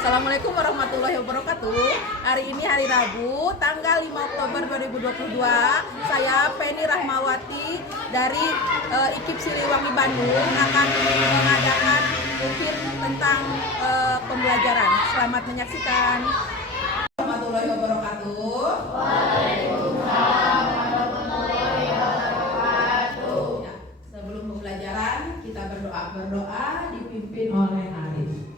Assalamualaikum warahmatullahi wabarakatuh. Hari ini hari Rabu, tanggal 5 Oktober 2022. Saya Penny Rahmawati dari IKIP Siliwangi Bandung akan mengadakan ukir tentang pembelajaran. Selamat menyaksikan. Warahmatullahi wabarakatuh. Waalaikumsalam warahmatullahi wabarakatuh. Ya, sebelum pembelajaran kita berdoa dipimpin oleh Arif.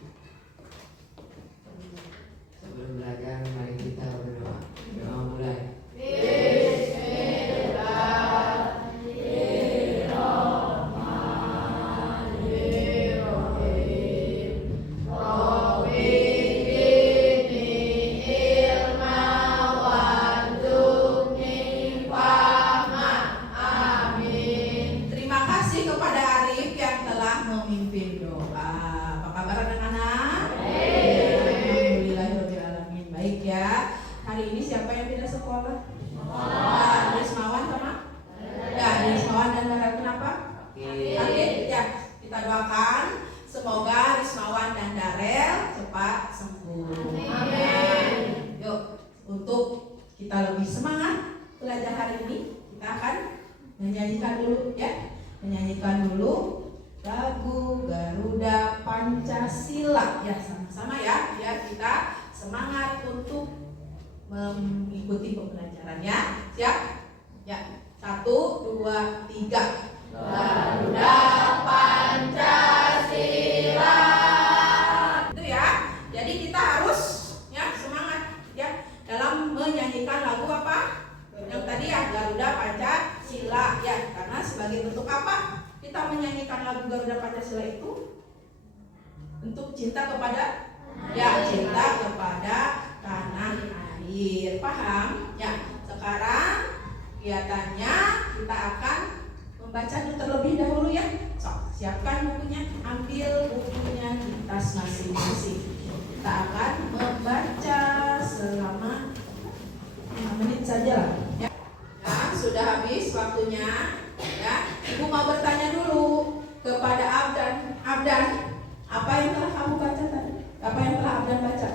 Sebelum belajar, mari kita berdoa. Doa mulai. Terima kasih kepada Arif yang telah memimpin doa. Apa kabar anak-anak? Alhamdulillahirrahmanirrahim. Baik ya. Hari ini siapa yang pindah sekolah? Rismawan sama? Ya, Rismawan dan Darel. Kenapa? Sakit? Ya, kita doakan semoga Rismawan dan Darel cepat sembuh. Amin. Yuk, untuk kita lebih semangat belajar hari ini, kita akan menyanyikan dulu ya. Menyanyikan dulu lagu Garuda Pancasila ya, sama-sama ya, biar kita semangat untuk mengikuti pembelajarannya. Siap? Ya, 1, 2, 3. Garuda Pancasila. Itu ya. Jadi kita harus ya semangat ya dalam menyanyikan lagu apa? Yang tadi ya, Garuda Pancasila ya. Karena sebagai bentuk apa kita menyanyikan lagu Garuda Pancasila itu? Untuk cinta kepada ya, cinta kepada tanah air. Paham? Ya. Sekarang kegiatannya kita akan membaca dulu terlebih dahulu ya. So, siapkan bukunya, ambil bukunya di tas masing-masing. Kita akan membaca selama 5 menit saja lah ya. Ya, sudah habis waktunya ya. Ibu mau bertanya dulu kepada Abdan, apa yang telah kamu baca tadi? Apa yang telah Abdan baca?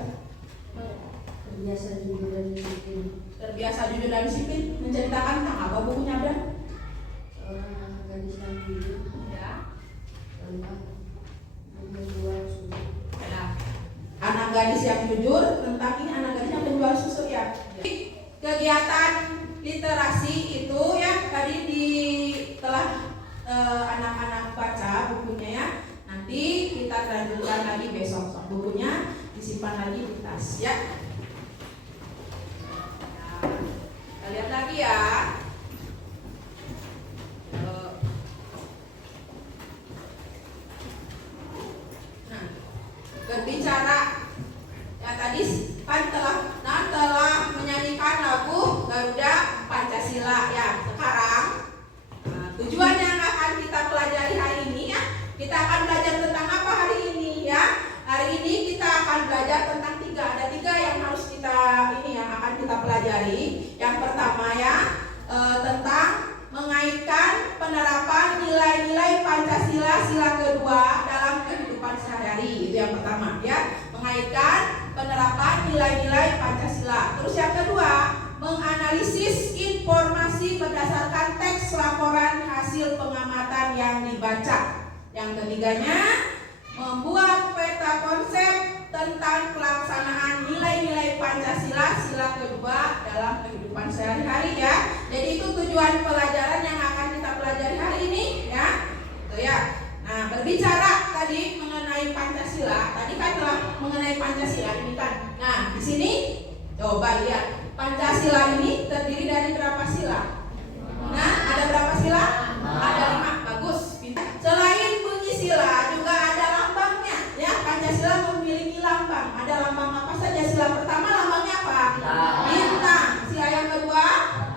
Terbiasa jujur dan disiplin. Terbiasa jujur dan disiplin. Menceritakan tentang apa bukunya Abdan? Seorang gadis yang jujur Ya. tentang menjual susu. Ya. Anak gadis yang jujur, tentang ini anak gadis yang penjual susu ya. Kegiatan literasi itu ya tadi telah anak-anak baca bukunya ya. Nanti kita lanjutkan lagi besok. Bukunya disimpan lagi di tas ya. Kita lihat lagi ya. Nah, berbicara ya tadi kan telah menyanyikan lagu Garuda Pancasila ya. Sekarang tujuan yang akan kita pelajari hari ini ya, kita akan belajar tentang apa hari ini ya. Hari ini kita akan belajar tentang ada tiga yang harus kita yang akan kita pelajari. Yang pertama ya tentang mengaitkan penerapan nilai-nilai Pancasila sila kedua dalam kehidupan sehari-hari. Itu yang pertama ya, mengaitkan penerapan nilai-nilai Pancasila. Terus yang kedua, menganalisis informasi berdasarkan teks laporan hasil pengamatan yang dibaca. Yang ketiganya, membuat peta konsep tentang pelaksanaan nilai-nilai Pancasila sila kedua dalam kehidupan sehari-hari ya. Jadi itu tujuan pelajaran yang akan kita pelajari hari ini ya. Itu ya. Nah, berbicara tadi mengenai Pancasila, tadi kan telah mengenai Pancasila ini kan. Nah, di sini coba lihat. Pancasila ini terdiri dari berapa sila? Nah, ada berapa sila? Ada 5. Bagus. Selain bunyi sila juga ada lambangnya ya. Pancasila memiliki lambang. Ada lambang apa saja? Sila pertama lambangnya apa? Bintang. Sila yang kedua?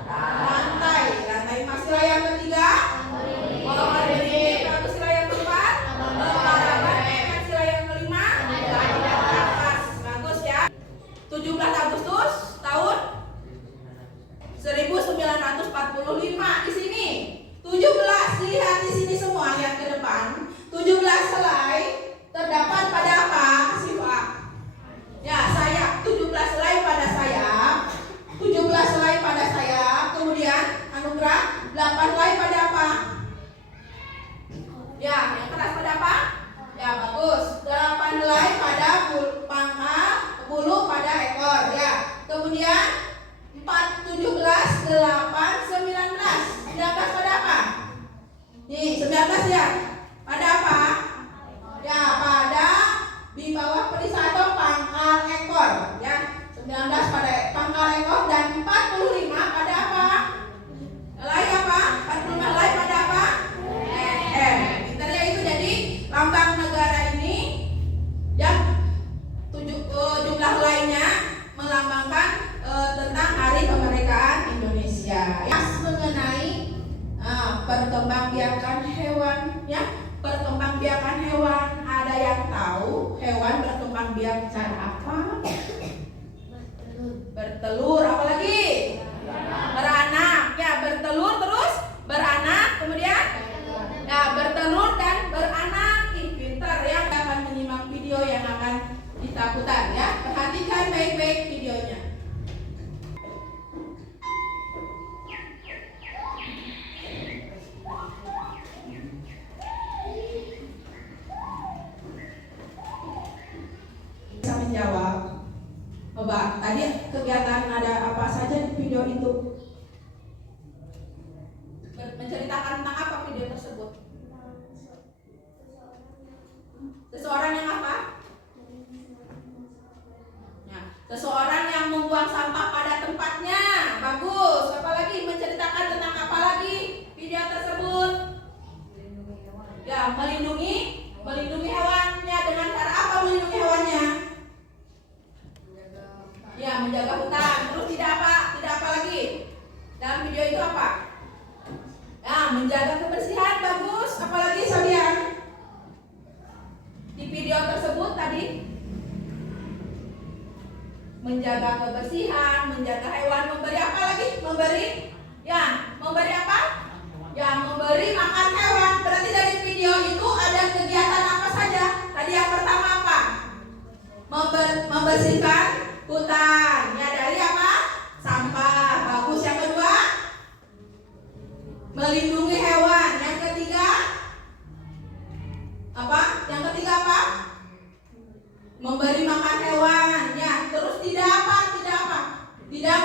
Lantai. Lantai emas. Sila yang ketiga? Bagus. Sila yang keempat? Sila yang kelima? Atas. Bagus ya. 17 Agustus tahun 1945 di sini. 17 lihat. Kemudian 4, 17, 8, 19. 19 pada apa? Nih 19 ya. Pada apa? Ya pada di bawah perisai atau pangkal ekor ya. 19 pada pangkal ekor dan 45 pada apa? Helai apa? 45 helai pada apa? M. Pintar ya itu. Jadi lambang negara ini yang jumlah helainya melambangkan tentang hari kemerdekaan Indonesia. Yang mengenai perkembangbiakan hewan ya. Perkembangbiakan hewan, ada yang tahu hewan berkembang biak cara apa? Bertelur, apalagi? Beranak. Ya, bertelur terus beranak, kemudian ya bertelur dan beranak. Pintar ya, akan menyimak video yang akan kita putar ya. Perhatikan baik-baik videonya. Bisa menjawab. Coba, tadi kegiatan ada apa saja di video itu? Menceritakan tentang apa video tersebut? Seseorang yang apa? Ya, seseorang yang membuang sampah pada tempatnya. Bagus. Apalagi menceritakan tentang apa lagi video tersebut? Ya, melindungi hewannya. Dengan cara apa melindungi hewannya? Ya, menjaga hutan. Terus tidak apa lagi? Dalam video itu apa? Ya, menjaga kebersihan. Bagus. Apalagi Sabian? Di video tersebut tadi menjaga kebersihan, menjaga hewan, memberi apa lagi? Memberi apa? Ya, memberi makan hewan. Berarti dari video itu ada kegiatan apa saja? Tadi yang pertama apa? Membersihkan hutan. Ya, dari apa? Sampah. Bagus. Yang kedua, melindungi hewan. Yang ketiga apa? Yang ketiga apa? Memberi makan hewan. Ya, terus tidak apa? Tidak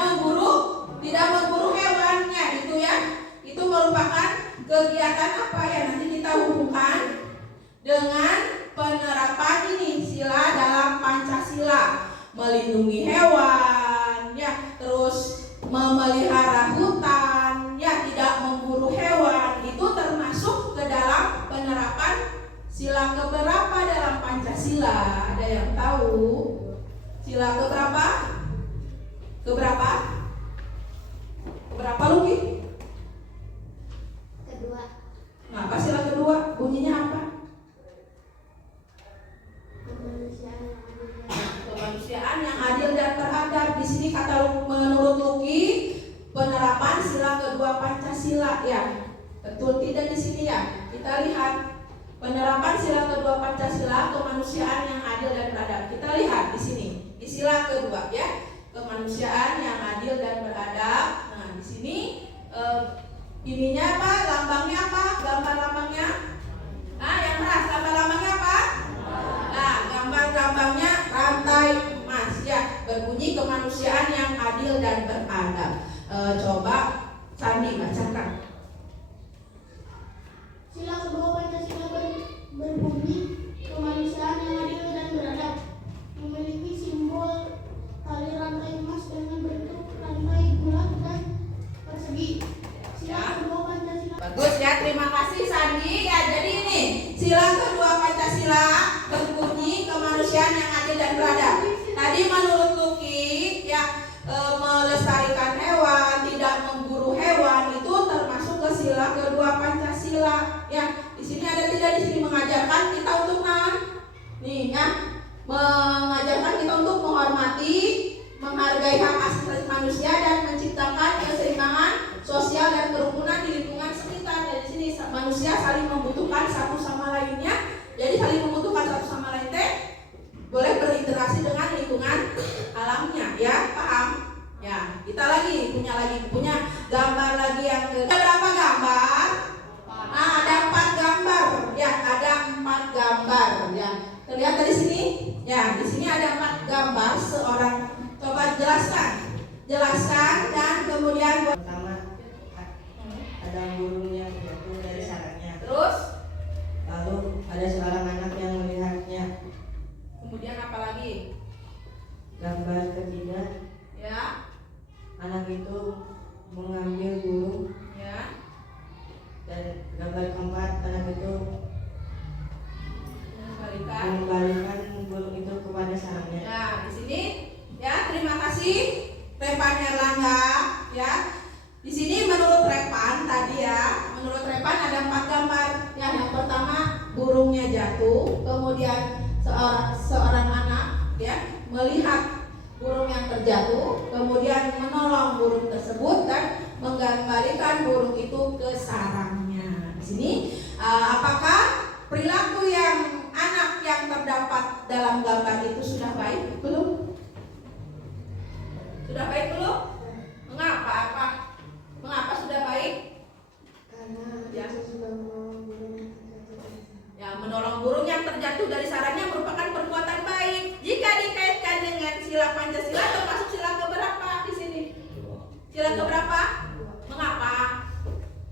memburu hewannya. Itu ya. Itu merupakan kegiatan apa ya? Nanti kita hubungkan dengan penerapan ini sila dalam Pancasila. Melindungi hewan, ya, terus memelihara hutan, ya, tidak memburu hewan. Itu termasuk ke dalam penerapan sila keberapa dalam Pancasila? Ada yang tahu? Sila keberapa? Keberapa Luki? Kedua. Nah, apa sila kedua? Bunyinya apa? Kemanusiaan yang adil dan beradab. Di sini kata menurut Luki penerapan sila kedua Pancasila ya. Betul tidak di sini ya? Kita lihat penerapan sila kedua Pancasila, kemanusiaan yang adil dan beradab. Kita lihat di sini di sila kedua ya, kemanusiaan yang adil dan beradab. Nah, di sini ininya apa? Lambangnya apa? Gambar-lambangnya? Nah, yang keras gambar-lambangnya apa? Nah, gambar-lambangnya rantai emas ya, berbunyi kemanusiaan yang adil dan beradab. Coba Sandi bacakan. Sila kedua Pancasila berbunyi kemanusiaan yang adil dan beradab, memiliki simbol tali rantai emas dengan bentuk rantai bulat dan persegi. Sila kedua Pancasila. Bagus ya, terima kasih Sandi ya. Jadi ini sila kedua Pancasila berbunyi kemanusiaan yang adil dan beradab. Tadi menurut Luki ya, melestarikan hewan, tidak memburu hewan itu termasuk ke sila kedua Pancasila ya. Di sini ada tidak? Di sini mengajarkan kita untuk nih ya, mengajarkan kita untuk menghormati, menghargai hak asasi manusia dan menciptakan keseimbangan sosial dan kerukunan di lingkungan sekitar. Jadi di sini manusia saling membutuhkan satu sama lainnya. Jadi saling membutuhkan satu sama lain boleh berinteraksi dengan lingkungan alamnya ya, paham? Ya, kita punya gambar lagi yang ada berapa gambar? Nah, ada 4 gambar ya, ada 4 gambar ya. Terlihat dari sini? Ya, di sini ada 4 gambar seorang. Coba jelaskan. jelaskan dan kemudian Pertama ada burung yang jatuh dari sarangnya. terus Lalu ada seorang anak yang melihatnya. kemudian apa lagi? Gambar ketiga, Ya, anak itu mengambil burung. ya. Dan gambar keempat, anak itu Kembalikan. mengembalikan burung itu kepada sarangnya. Ya, di sini ya, terima kasih Repan Erlangga ya. Di sini menurut Repan tadi ya, menurut Repan ada 4 gambar. Ya, yang pertama burungnya jatuh, kemudian seorang anak ya melihat burung yang terjatuh, kemudian menolong burung tersebut dan mengembalikan burung itu ke sarangnya. Di sini apakah perilaku yang anak yang terdapat dalam gambar itu sudah baik belum? Sudah baik belum? Mengapa? Mengapa sudah baik? Karena Ya. itu sudah menolong burung yang terjatuh. Ya, menolong burung yang terjatuh dari sarangnya merupakan perbuatan baik. Jika dikaitkan dengan sila Pancasila, termasuk sila keberapa di sini? Sila keberapa? Mengapa?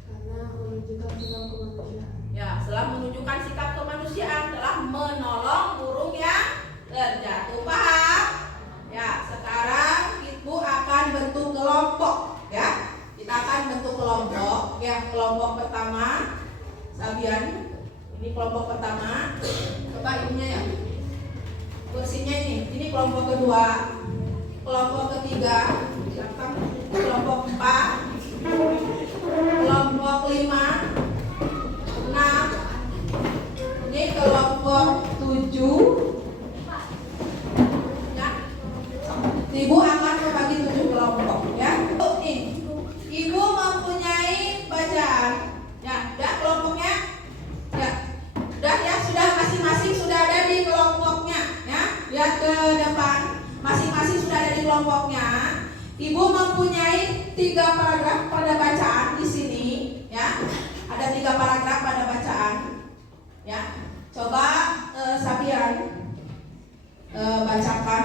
Karena menunjukkan sikap kemanusiaan. Ya, setelah menunjukkan sikap kemanusiaan telah menolong burung yang terjatuh. Paham? Ya, sekarang Ibu akan bentuk kelompok ya. Kita akan bentuk kelompok. Ya, kelompok pertama Sabian. Ini kelompok pertama. Coba ininya ya. Kursinya ini kelompok kedua. Kelompok ketiga, kelompok 4, kelompok 5, 6. Ini kelompok 7. Ya. Ibu akan membagi 7 kelompok ya. Nih, Ibu mempunyai bacaan. Ya, udah kelompoknya? Ya. Udah ya, sudah masing-masing sudah ada di kelompoknya ya. Lihat ke depan. Masing-masing sudah ada di kelompoknya. Ibu mempunyai 3 paragraf pada bacaan di sini ya. Ada 3 paragraf pada bacaan. Ya. Coba Sabian bacakan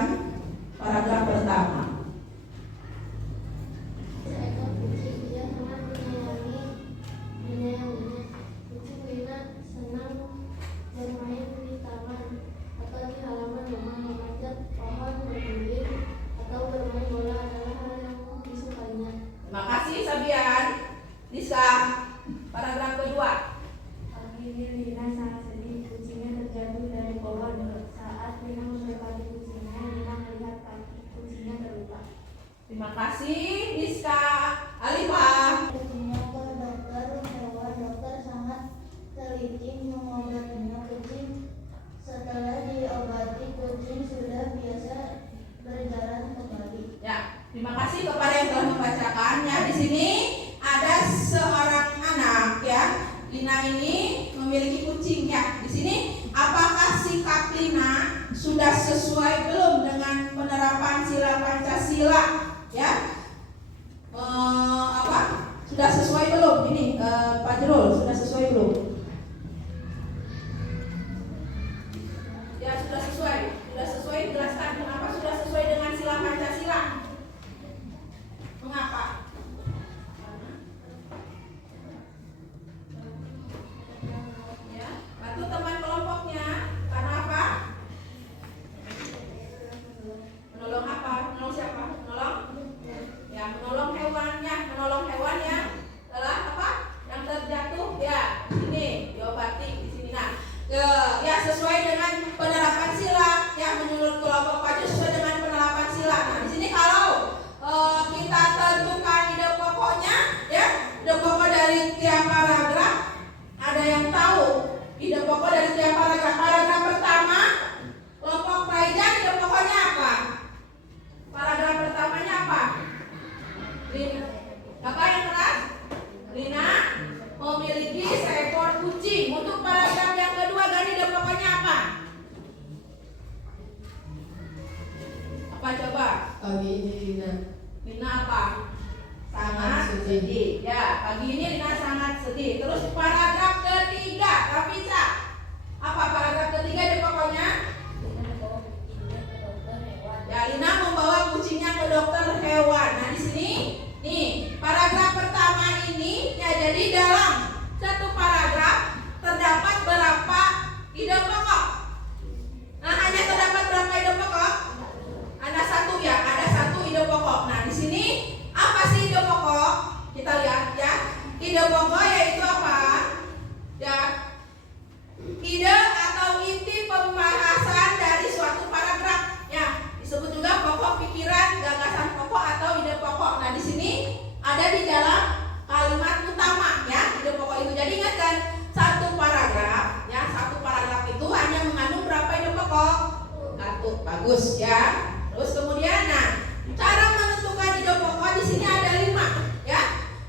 paragraf pertama. Seekor kucing dia sangat menyayanginya. Kucing Lina senang bermain di taman atau di halaman rumah, memanjat pohon, berguling, atau bermain bola adalah hal yang disukainya. Terima kasih Sabian. Lisa, paragraf kedua. Pagi ini Lina sangat sedih. Kucingnya terjatuh dari pohon. Saat Lina mendekati kucingnya, Lina melihat kaki kucingnya terluka. Terima kasih Rizka. Alifah. Kucingnya ke dokter hewan. Dokter sangat teliti mengobatinya. Kucing setelah diobati, kucing sudah biasa berjalan kembali. Ya, terima kasih kepada yang telah membacakannya. Di sini ada seorang anak ya. Lina ini memiliki kucing ya. Di sini apakah sikap Lina sudah sesuai belum dengan penerapan sila Pancasila? Ya. Sudah sesuai belum? Ini Pak Jerul sudah sesuai belum? Ya, sudah sesuai. Sudah sesuai, jelaskan mengapa sudah sesuai dengan sila Pancasila. Mengapa? Ya, bantu teman kelompoknya. Karena apa? Menolong apa? Menolong siapa? Menolong? Ya, menolong hewannya. Menolong hewan yang telah apa? Yang terjatuh. Ya, ini diobati di sini. Nah, ya sesuai dengan penerapan sila. Ya, menurut kelompok Pak sesuai dengan penerapan sila. Nah, di sini kalau kita tentukan ide pokoknya, ya, ide pokok dari tiap paragraf. Ada yang tahu ide pokok dari tiap paragraf? Paragraf pertama, kelompok Raijan ide pokoknya apa? Paragraf pertamanya apa? Lina. Apa yang keras? Lina memiliki seekor kucing. Untuk paragraf yang kedua, ganti ide pokoknya apa? Apa coba? Pagi ini Lina Lina apa? Sangat sedih. Ya, pagi ini Lina sangat sedih. Terus paragraf ketiga, Rafisa. Apa paragraf ketiga di pokoknya? Ya, Lina membawa kucingnya ke dokter hewan. Nah, ya. Terus kemudian, nah, cara menentukan ide pokok di sini ada 5, ya.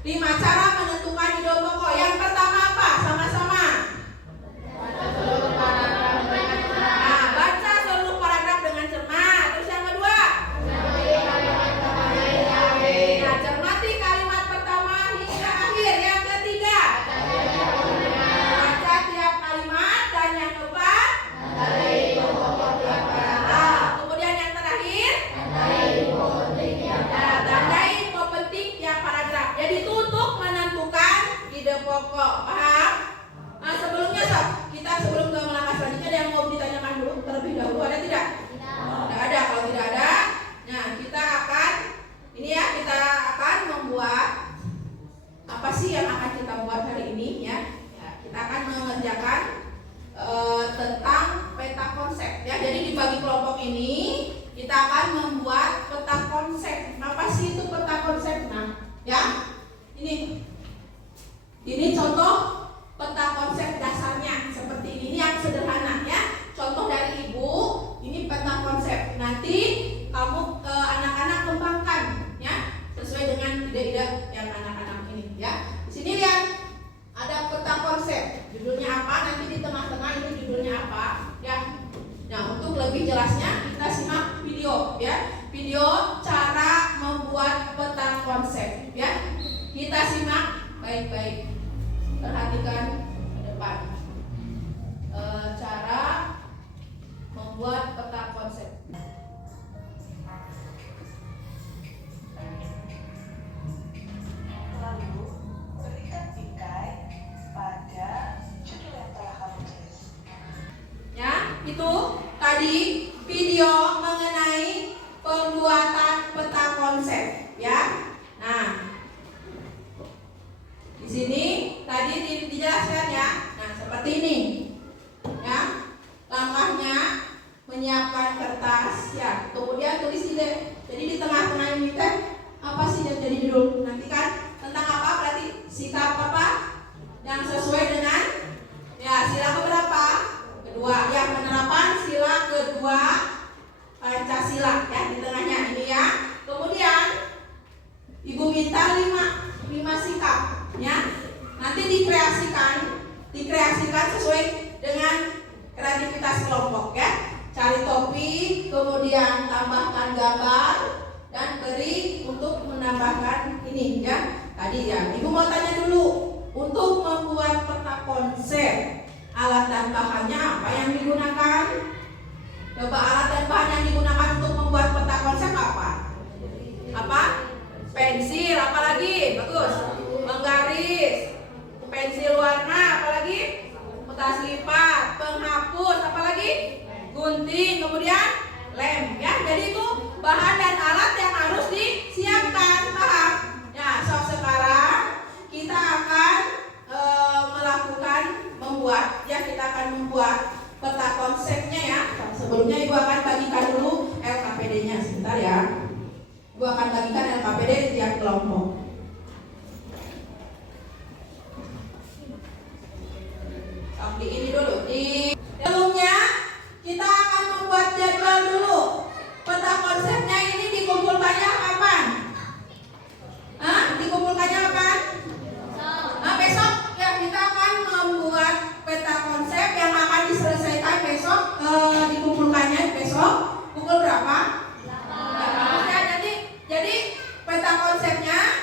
5 cara menentukan ide pokok. Yang pertama apa? Sama-sama. Nah, baca seluruh paragraf dengan cermat. Terus yang kedua, nah, cermati kalimat pertama hingga akhir. Yang ketiga, baca tiap kalimat. Dan yang keempat, nah, kemudian yang terakhir, nah, tandai info penting tiap paragraf. Jadi itu untuk menentukan ide pokok. Paham? Nah, sebelumnya sob, kita sebelum ke langkah selanjutnya ada yang mau ditanyakan dulu terlebih dahulu, ada tidak? Tidak ada. Kalau tidak ada, nah kita akan kita akan membuat apa sih yang akan kita buat hari ini ya? Kita akan mengerjakan tentang peta konsep ya. Jadi di bagi kelompok ini kita akan membuat peta konsep. Apa sih itu peta konsep? Nah, ya. Ini contoh peta konsep dasarnya seperti ini yang sederhana ya. Contoh dari Ibu, ini peta konsep. Nanti kamu anak-anak kembangkan ya sesuai dengan ide-ide yang anak-anak ini ya. Di sini lihat ada peta konsep. Judulnya apa? Nanti di tengah-tengah ini judulnya apa ya. Nah, untuk lebih jelasnya kita simak video ya. Video cara membuat peta konsep ya. Kita simak baik-baik. Perhatikan ke depan. Cara membuat peta konsep. Lalu, berikan bingkai pada judul yang telah kamu tulis. Ya, itu tadi video mengenai pembuatan peta konsep ya. Nah, di sini tadi dijelaskan ya. Nah, seperti ini. Ya. Langkahnya menyiapkan kertas ya. Kemudian tulis ide. Jadi di tengah-tengah ini kan apa sih yang jadi judul? Nanti kan tentang apa? Berarti sikap apa yang sesuai dengan ya sila keberapa? Kedua. Ya, penerapan sila kedua Pancasila ya di tengahnya ini ya. Kemudian Ibu minta 5 sikap ya. Nanti dikreasikan sesuai dengan kreativitas kelompok ya. Cari topik, kemudian tambahkan gambar dan beri untuk menambahkan ini ya. Tadi ya, Ibu mau tanya dulu, untuk membuat peta konsep alat dan bahannya apa yang digunakan? Coba alat dan bahan yang digunakan untuk membuat peta konsep apa? Apa? Pensil, apalagi? Bagus. Menggaris, pensil warna, apalagi? Kertas lipat, penghapus, apalagi? Gunting, kemudian lem ya. Jadi itu bahan dan alat yang harus disiapkan, paham? Ya, sekarang kita akan kita akan membuat peta konsepnya ya. Sebelumnya Ibu akan bagikan dulu LKPD-nya sebentar ya. Ibu akan bagikan LKPD di tiap kelompok. Di ini dulu. Sebelumnya kita akan membuat jadwal dulu. Peta konsepnya ini dikumpulkannya kapan? Dikumpulkannya kapan? Besok ya, kita akan membuat peta konsep yang akan diselesaikan besok. Dikumpulkannya besok pukul berapa? Ya, jadi peta konsepnya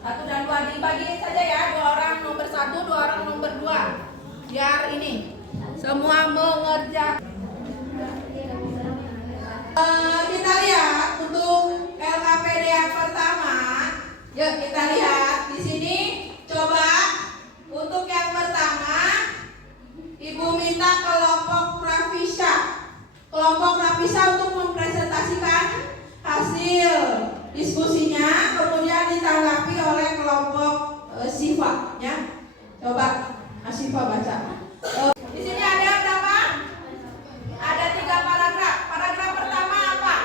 1 dan 2 dibagi saja ya, 2 orang nomor 1, 2 orang nomor 2. Biar ini semua mengerjakan. Kita lihat untuk LKPD yang pertama. Yuk kita lihat di sini. Coba untuk yang pertama, Ibu minta kelompok Rafisa. Kelompok Rafisa untuk mempresentasikan hasil diskusinya, kemudian ditanggapi oleh kelompok Siva. Ya, coba Siva baca. Di sini ada berapa? Ada 3 paragraf. Paragraf pertama apa?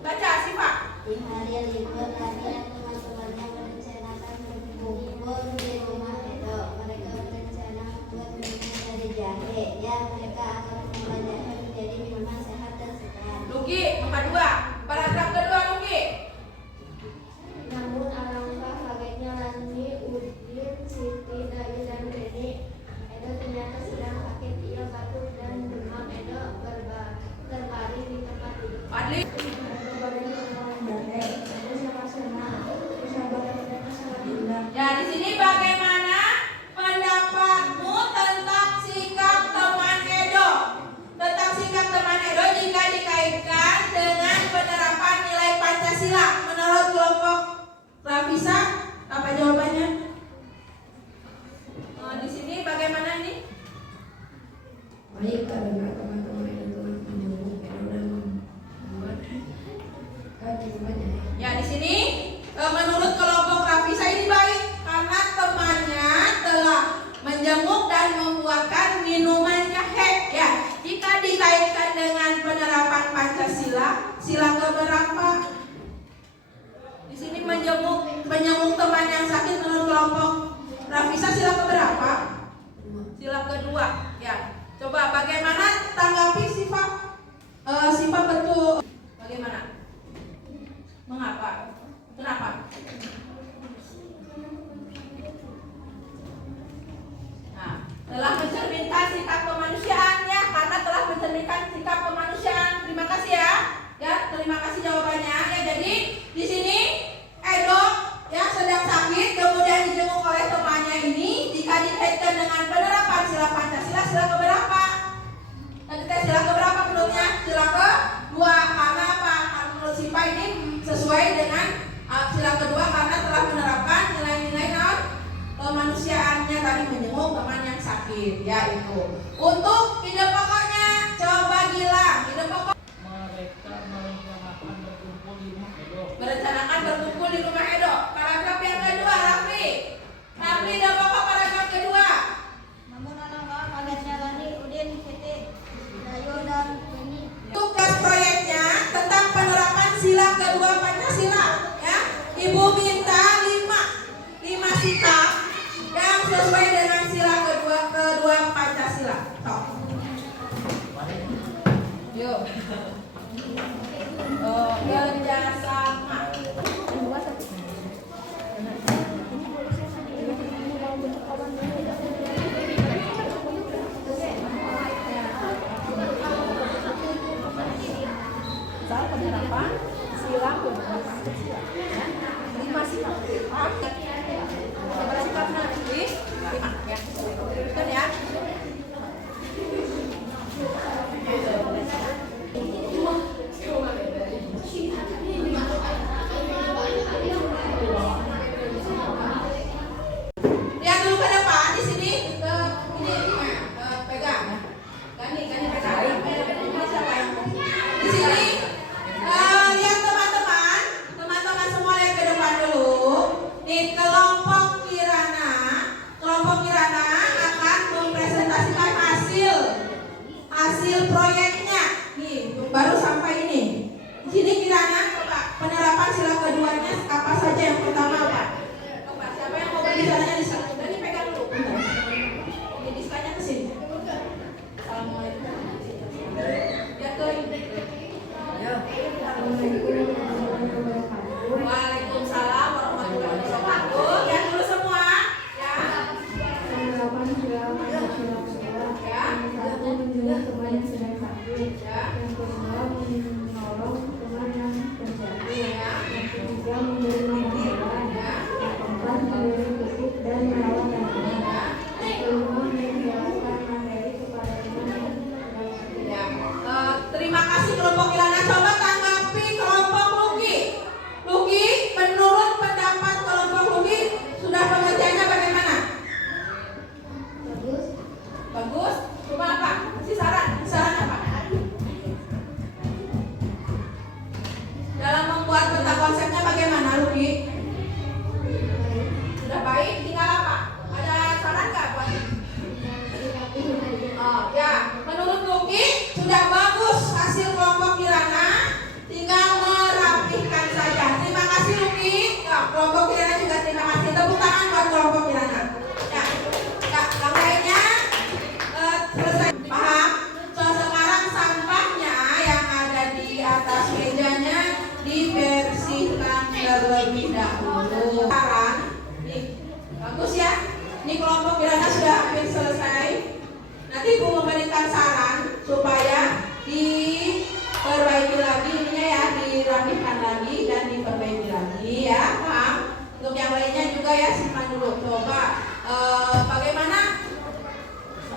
Baca Siva. Di hari libur kami dan teman-temannya merencanakan berkumpul di rumah Edo. Mereka berencana membuat minuman dari jahe. Ya, mereka akan membanyaknya menjadi minuman sehat dan segar. Luki, nomor 2. Paragraf kedua Luki. Namun alangkah kagetnya Lani, Udin, Siti, Dayu, dan Reni. Edo ternyata sedang sakit. Ia batuk dan demam. Edo berbaring di tempat tidur. Adli. Ya, di sini bagaimana pendapatmu tentang sikap teman Edo? Tentang sikap teman Edo jika dikaitkan dengan penerapan nilai Pancasila menurut kelompok Rafisa, apa jawabannya? Di sini bagaimana nih? Baik, karena teman-teman itu menyebut dan membuat kesimpulannya. Ya, di sini menurut kelompok Rafisa ini baik karena temannya telah menjenguk dan membuatkan minuman jahe. Ya, jika dikaitkan dengan penerapan Pancasila, sila keberapa? Di sini menjenguk teman yang sakit menurut kelompok Rafisa sila keberapa? Sila kedua. Ya, coba bagaimana tanggapi sifat betul? Bagaimana? Mengapa? Kenapa? Nah, telah mencerminkan sikap kemanusiaannya karena telah mencerminkan sikap kemanusiaan. Terima kasih ya. Ya, terima kasih jawabannya. Ya, jadi di sini Edo yang sedang sakit kemudian dijenguk oleh temannya ini jika dikaitkan dengan penerapan sila Pancasila sila keberapa? Tadi sila keberapa menurutnya? Sila kedua. Karena apa? Menurut Sipa ini sesuai dengan sila kedua karena telah menerapkan nilai-nilai kemanusiaannya tadi menjenguk teman yang sakit. Ya itu. Untuk ide pokoknya coba Gila. Ide pokok. Mereka merencanakan berkumpul di rumah Edo. Merencanakan berkumpul di rumah Edo. Paragraf yang kedua, Rafli. Rafli ide pokok paragraf kedua. Namun alangkah kagetnya Lani, Udin, Siti, Dayu, dan Reni. Tugas proyeknya tentang penerapan sila kedua Pancasila. Ya, Ibu minta 5 sikap yang sesuai dengan sila kedua Pancasila. Tok. Yuk. Kerjasama. Soal penerapan sila kedua Pancasila. Ya, 5 sikap. Berapa sikap nanti? 5 ya. Teruskan ya. Lihat dulu ke depan di sini. Ini pegang ya. Gani pegang. Ini siapa yang di sini? Lihat teman-teman semua lihat ke depan dulu. Nih kelompok Kirana akan mempresentasikan hasil proyeknya. Nih baru sampai ini. Di sini Kirana coba penerapan sila keduanya apa saja yang pertama apa? Coba siapa yang mau berbicaranya di sana? Ini pegang. juga ya, simpan dulu. Coba bagaimana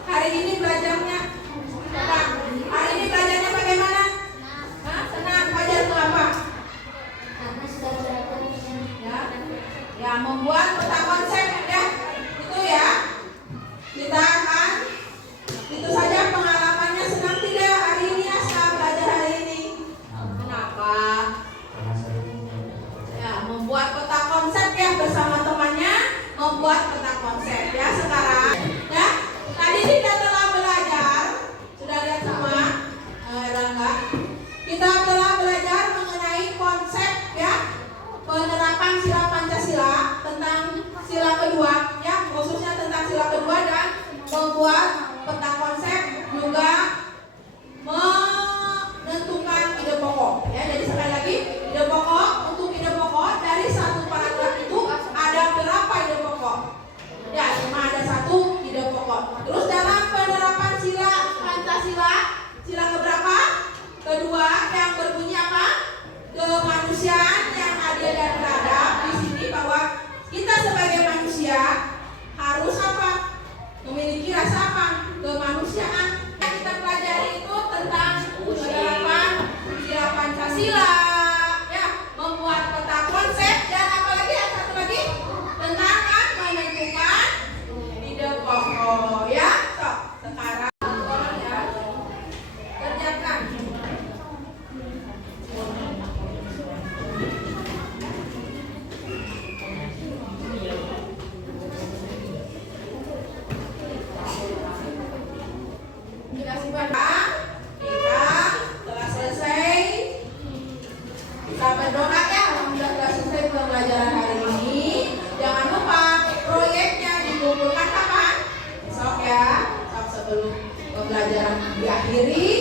hari ini belajarnya? Coba hari ini belajarnya bagaimana? Hah? Senang. Belajar itu apa? Karena sudah belajar Ya, membuat peta konsep ya. Itu ya. Kita akan itu saja pengalamannya. Senang tidak hari ini ya setelah belajar hari ini? Kenapa? Ya, membuat peta konsep ya bersama temannya, membuat peta konsep ya sekarang. Ya, tadi kita telah belajar, sudah lihat semua, enggak? Kita telah belajar mengenai konsep ya, penerapan sila Pancasila tentang sila kedua ya, khususnya tentang sila kedua dan membuat peta konsep juga menentukan ide pokok ya. Jadi sekali lagi, ide pokok, untuk ide pokok dari satu paragraf itu ada berapa ide pokok? Ya, cuma ada satu ide pokok. Terus dalam penerapan sila Pancasila, sila keberapa? Kedua, yang berbunyi apa? Kemanusiaan yang adil dan beradab. Di sini bahwa kita sebagai manusia harus apa? Memiliki rasa apa? Kemanusiaan. Yang kita pelajari itu tentang penerapan sila Pancasila, ya, membuat peta konsep dan apalagi yang satu lagi tentang menentukan ide pokok ya. So, sekarang ya, kerjakan. Dikasih banyak, kita telah selesai. Kita berdoa ya, alhamdulillah telah selesai pembelajaran hari ini. Jangan lupa proyeknya dikumpulkan kapan? Besok ya, besok sebelum pembelajaran diakhiri.